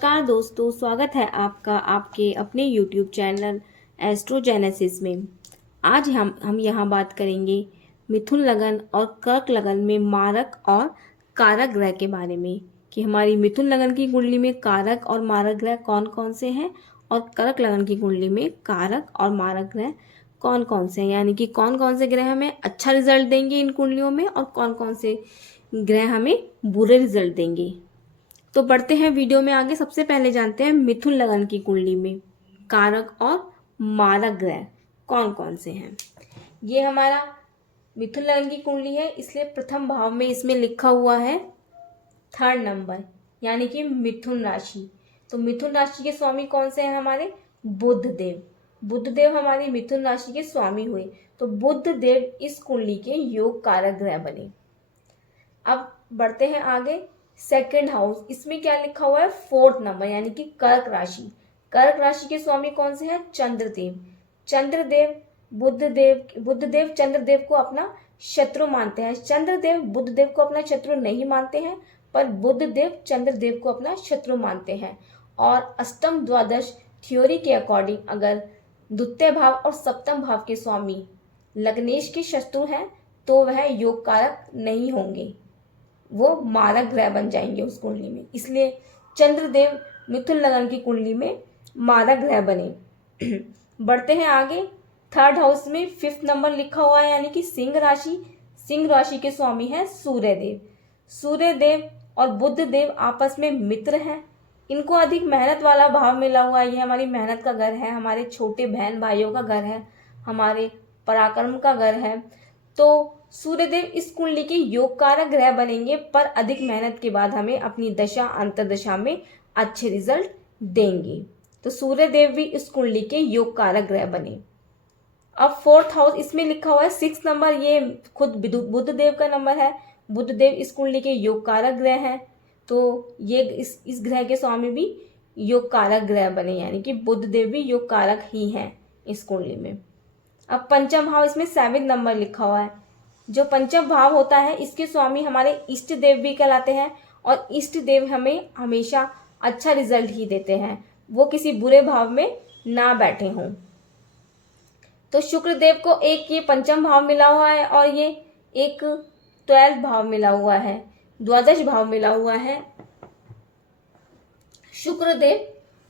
नमस्कार दोस्तों, स्वागत है आपका आपके अपने YouTube चैनल एस्ट्रोजेनेसिस में। आज हम यहाँ बात करेंगे मिथुन लगन और कर्क लगन में मारक और कारक ग्रह के बारे में कि हमारी मिथुन लगन की कुंडली में कारक और मारक ग्रह कौन कौन से हैं और कर्क लगन की कुंडली में कारक और मारक ग्रह कौन कौन से हैं, यानी कि कौन कौन से ग्रह हमें अच्छा रिजल्ट देंगे इन कुंडलियों में और कौन कौन से ग्रह हमें बुरे रिजल्ट देंगे। तो बढ़ते हैं वीडियो में आगे। सबसे पहले जानते हैं मिथुन लगन की कुंडली में कारक और मारक ग्रह कौन कौन से हैं। ये हमारा मिथुन लगन की कुंडली है, इसलिए प्रथम भाव में इसमें लिखा हुआ है 3rd नंबर, यानी कि मिथुन राशि। तो मिथुन राशि के स्वामी कौन से हैं? हमारे बुध देव। बुध देव हमारी मिथुन राशि के स्वामी हुए, तो बुध देव इस कुंडली के योग कारक ग्रह बने। अब बढ़ते हैं आगे। 2nd हाउस, इसमें क्या लिखा हुआ है? 4th नंबर, यानी कि कर्क राशि। कर्क राशि के स्वामी कौन से हैं? चंद्रदेव। चंद्रदेव बुधदेव चंद्रदेव को अपना शत्रु मानते हैं। चंद्रदेव बुधदेव को अपना शत्रु नहीं मानते हैं, पर बुधदेव चंद्रदेव को अपना शत्रु मानते हैं। और अष्टम द्वादश थ्योरी के अकॉर्डिंग अगर द्वितीय भाव और सप्तम भाव के स्वामी लग्नेश के शत्रु हैं तो वह योग कारक नहीं होंगे, वो मारक ग्रह बन जाएंगे उस कुंडली में। इसलिए चंद्रदेव मिथुन लगन की कुंडली में मारक ग्रह बने। बढ़ते हैं आगे। 3rd हाउस में 5th नंबर लिखा हुआ है, यानी कि सिंह राशि। सिंह राशि के स्वामी हैं सूर्यदेव। सूर्यदेव और बुधदेव आपस में मित्र हैं। इनको अधिक मेहनत वाला भाव मिला हुआ है। ये हमारी मेहनत का घर है, हमारे छोटे बहन भाइयों का घर है, हमारे पराक्रम का घर है। तो सूर्यदेव इस कुंडली के योग कारक ग्रह बनेंगे, पर अधिक मेहनत के बाद हमें अपनी दशा अंतर्दशा में अच्छे रिजल्ट देंगे। तो सूर्यदेव भी इस कुंडली के योग कारक ग्रह बने। अब 4th हाउस, इसमें लिखा हुआ है 6th नंबर, ये खुद बुधदेव का नंबर है। बुधदेव इस कुंडली के योग कारक ग्रह हैं, तो ये इस ग्रह के स्वामी भी योग कारक ग्रह बने, यानी कि बुधदेव भी योग कारक ही हैं इस कुंडली में। अब पंचम भाव, इसमें 7th नंबर लिखा हुआ है। जो पंचम भाव होता है इसके स्वामी हमारे इष्ट देव भी कहलाते हैं, और इष्ट देव हमें हमेशा अच्छा रिजल्ट ही देते हैं, वो किसी बुरे भाव में ना बैठे हों। तो शुक्र देव को एक ये पंचम भाव मिला हुआ है और ये एक 12th भाव मिला हुआ है, द्वादश भाव मिला हुआ है। शुक्र देव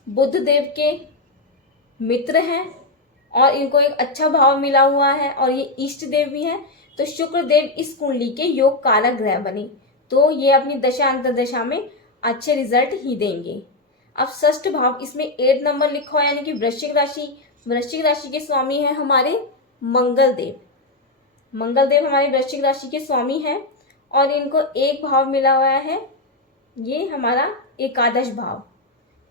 बुध देव के मित्र हैं और इनको एक अच्छा भाव मिला हुआ है और ये इष्ट देव भी हैं। तो शुक्र देव इस कुंडली के योग कारक ग्रह बने, तो ये अपनी दशा अंतर्दशा में अच्छे रिजल्ट ही देंगे। अब 6th भाव, इसमें 8th नंबर लिखा हुआ है, यानी कि वृश्चिक राशि। वृश्चिक राशि के स्वामी हैं हमारे मंगल देव। मंगल देव हमारे वृश्चिक राशि के स्वामी हैं और इनको एक भाव मिला हुआ है, ये हमारा एकादश भाव।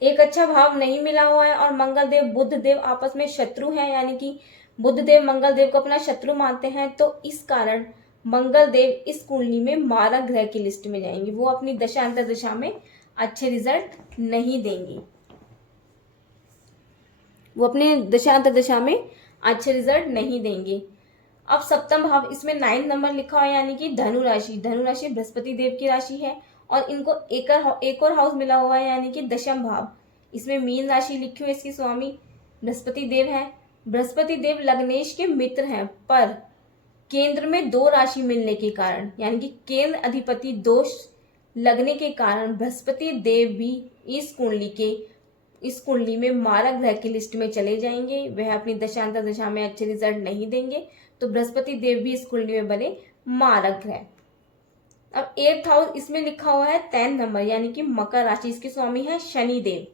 एक अच्छा भाव नहीं मिला हुआ है और मंगल देव बुध देव आपस में शत्रु हैं, यानी कि बुध देव मंगल देव को अपना शत्रु मानते हैं। तो इस कारण मंगल देव इस कुंडली में मारक ग्रह की लिस्ट में जाएंगे, वो अपनी दशा अंतर्दशा में अच्छे रिजल्ट नहीं देंगे, वो अपने दशा अंतर्दशा में अच्छे रिजल्ट नहीं देंगे। अब सप्तम भाव, इसमें 9th नंबर लिखा हुआ है, यानी कि धनु राशि। धनु राशि बृहस्पति देव की राशि है और इनको एक और हाउस मिला हुआ है, यानी कि दशम भाव। इसमें मीन राशि लिखी हुई, इसकी स्वामी बृहस्पति देव है। बृहस्पति देव लग्नेश के मित्र हैं, पर केंद्र में 2 राशि मिलने के कारण, यानी कि केंद्र अधिपति दोष लगने के कारण बृहस्पति देव भी इस कुंडली में मारक ग्रह की लिस्ट में चले जाएंगे, वह अपनी दशा अंतर्दशा में अच्छे रिजल्ट नहीं देंगे। तो बृहस्पति देव भी इस कुंडली में बने मारक ग्रह। अब 8th हाउस, इसमें लिखा हुआ है 10th नंबर, यानी कि मकर राशि। इसके स्वामी है शनि देव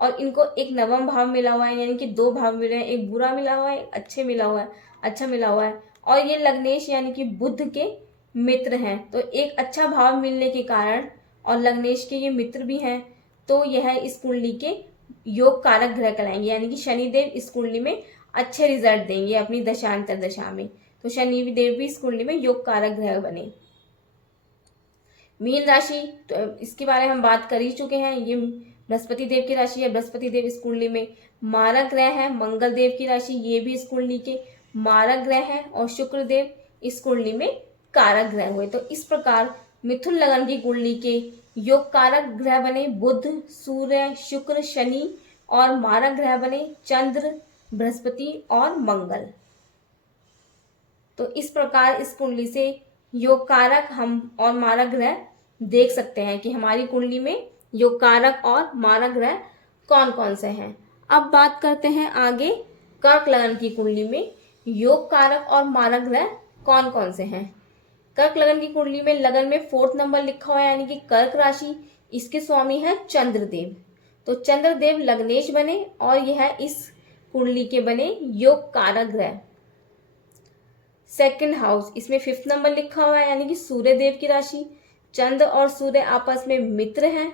और इनको एक नवम भाव मिला हुआ है, यानी कि 2 भाव मिले हैं, एक बुरा मिला हुआ है, एक अच्छा मिला हुआ है। और ये लग्नेश यानी कि बुध के मित्र हैं, तो एक अच्छा भाव मिलने के कारण और लग्नेश के ये मित्र भी हैं, तो यह इस कुंडली के योग कारक ग्रह कहलाएंगे, यानी कि शनि देव इस कुंडली में अच्छे रिजल्ट देंगे अपनी दशा अंतर्दशा में। तो शनि देव भी इस कुंडली में योग कारक ग्रह बने। मीन राशि, तो इसके बारे में हम बात कर ही चुके हैं, ये बृहस्पति देव की राशि है। बृहस्पति देव इस कुंडली में मारक ग्रह है। मंगल देव की राशि, ये भी इस कुंडली के मारक ग्रह है और शुक्र देव इस कुंडली में कारक ग्रह हुए। तो इस प्रकार मिथुन लगन की कुंडली के योग कारक ग्रह बने बुध, सूर्य, शुक्र, शनि और मारक ग्रह बने चंद्र, बृहस्पति और मंगल। तो इस प्रकार इस कुंडली से योग कारक हम और मारक ग्रह देख सकते हैं कि हमारी कुंडली में योग कारक और मारक ग्रह कौन कौन से हैं। अब बात करते हैं आगे कर्क लगन की कुंडली में योग कारक और मारक ग्रह कौन कौन से हैं। कर्क लगन की कुंडली में लगन में 4th नंबर लिखा हुआ है यानी कि कर्क राशि, इसके स्वामी है चंद्रदेव। तो चंद्रदेव लग्नेश बने और यह इस कुंडली के बने योग कारक ग्रह। 2nd हाउस, इसमें 5th नंबर लिखा हुआ है यानी कि सूर्य देव की राशि। चंद्र और सूर्य आपस में मित्र हैं,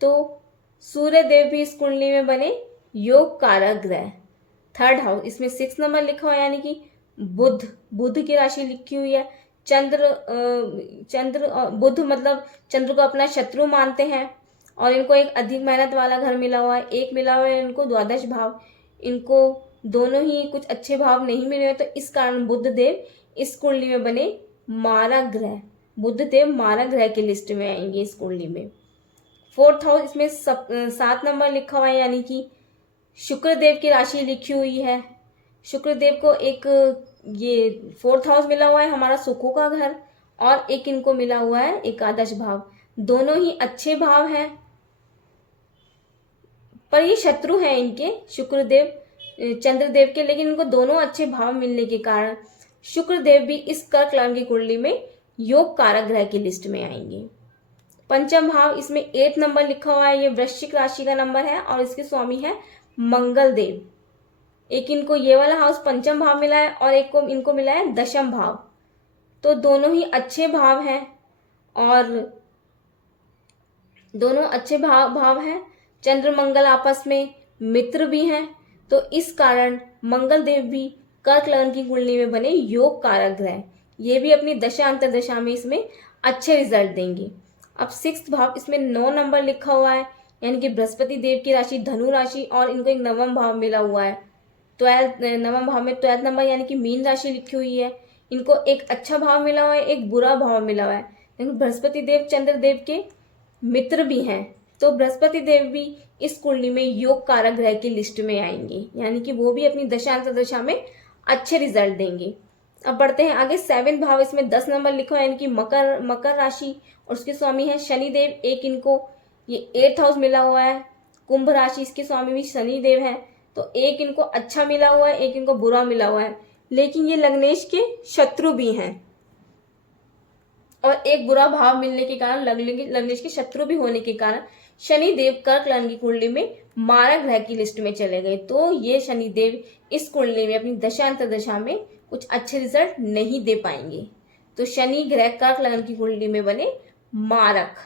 तो सूर्य देव भी इस कुंडली में बने योग कारक ग्रह। 3rd हाउस, इसमें 6th नंबर लिखा हुआ है यानी कि बुध की राशि लिखी हुई है। बुध मतलब चंद्र को अपना शत्रु मानते हैं और इनको एक अधिक मेहनत वाला घर मिला हुआ है। एक मिला हुआ है इनको द्वादश भाव, इनको दोनों ही कुछ अच्छे भाव नहीं मिले हैं, तो इस कारण बुध देव इस कुंडली में बने मारक ग्रह। बुध देव मारक ग्रह की लिस्ट में आएंगे इस कुंडली में। 4th हाउस, इसमें 7 नंबर लिखा हुआ है यानी कि शुक्र देव की राशि लिखी हुई है। शुक्र देव को एक ये 4th हाउस मिला हुआ है हमारा सुखों का घर, और एक इनको मिला हुआ है एकादश भाव। दोनों ही अच्छे भाव हैं, पर ये शत्रु हैं इनके शुक्रदेव चंद्रदेव के, लेकिन इनको दोनों अच्छे भाव मिलने के कारण शुक्रदेव भी इस कर्क लगन की कुंडली में योग कारक ग्रह की लिस्ट में आएंगे। 5th भाव, इसमें 8th नंबर लिखा हुआ है, ये वृश्चिक राशि का नंबर है और इसके स्वामी है मंगल देव। एक इनको ये वाला हाउस 5th भाव मिला है और एक को इनको मिला है 10th भाव। तो दोनों ही अच्छे भाव हैं और दोनों अच्छे भाव हैं। चंद्र मंगल आपस में मित्र भी हैं, तो इस कारण मंगल देव भी कर्क लगन की कुंडली में बने योग कारक ग्रह। ये भी अपनी दशा अंतर्दशा में इसमें अच्छे रिजल्ट देंगे। अब 6th भाव, इसमें 9 नंबर लिखा हुआ है यानी कि बृहस्पति देव की राशि धनु राशि, और इनको एक 9वां भाव मिला हुआ है। 9वां भाव में 12th नंबर यानी कि मीन राशि लिखी हुई है। इनको एक अच्छा भाव मिला हुआ है, एक बुरा भाव मिला हुआ है, लेकिन बृहस्पति देव चंद्र देव के मित्र भी हैं, तो बृहस्पति देव भी इस कुंडली में योग कारक ग्रह की लिस्ट में आएंगे, यानी कि वो भी अपनी दशा अंतर्दशा में अच्छे रिजल्ट देंगे। अब बढ़ते हैं आगे। 7th भाव, इसमें 10 नंबर लिखा है यानी कि मकर राशि, और उसके स्वामी है शनिदेव। एक इनको ये 8th हाउस मिला हुआ है कुंभ राशि, इसके स्वामी भी शनिदेव है। तो एक इनको अच्छा मिला हुआ है, एक इनको बुरा मिला हुआ है, लेकिन ये लग्नेश के शत्रु भी हैं, और एक बुरा भाव मिलने के कारण लग्नेश के शत्रु भी होने के कारण शनिदेव कर्क लगन की कुंडली में मारक ग्रह की लिस्ट में चले गए। तो ये शनिदेव इस कुंडली में अपनी दशा अंतर्दशा में कुछ अच्छे रिजल्ट नहीं दे पाएंगे। तो शनि ग्रह कर्क लगन की कुंडली में बने मारक।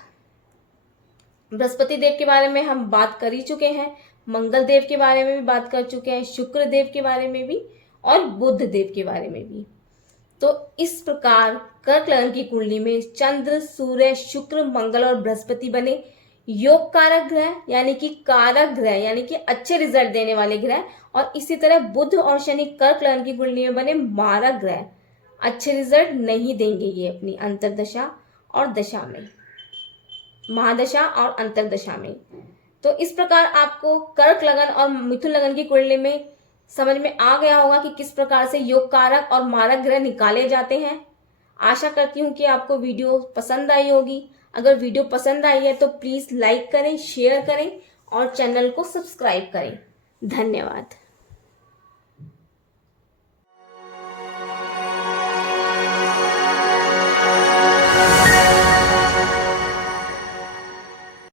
बृहस्पति देव के बारे में हम बात कर ही चुके हैं, मंगल देव के बारे में भी बात कर चुके हैं, शुक्र देव के बारे में भी और बुध देव के बारे में भी। तो इस प्रकार कर्क लगन की कुंडली में चंद्र, सूर्य, शुक्र, मंगल और बृहस्पति बने योग कारक ग्रह, यानी कि कारक ग्रह, यानी कि अच्छे रिजल्ट देने वाले ग्रह। और इसी तरह बुध और शनि कर्क लगन की कुंडली में बने मारक ग्रह, अच्छे रिजल्ट नहीं देंगे ये अपनी अंतर्दशा और दशा में, महादशा और अंतर्दशा में। तो इस प्रकार आपको कर्क लगन और मिथुन लगन की कुंडली में समझ में आ गया होगा कि किस प्रकार से योग कारक और मारक ग्रह निकाले जाते हैं। आशा करती हूँ कि आपको वीडियो पसंद आई होगी। अगर वीडियो पसंद आई है तो प्लीज़ लाइक करें, शेयर करें और चैनल को सब्सक्राइब करें। धन्यवाद।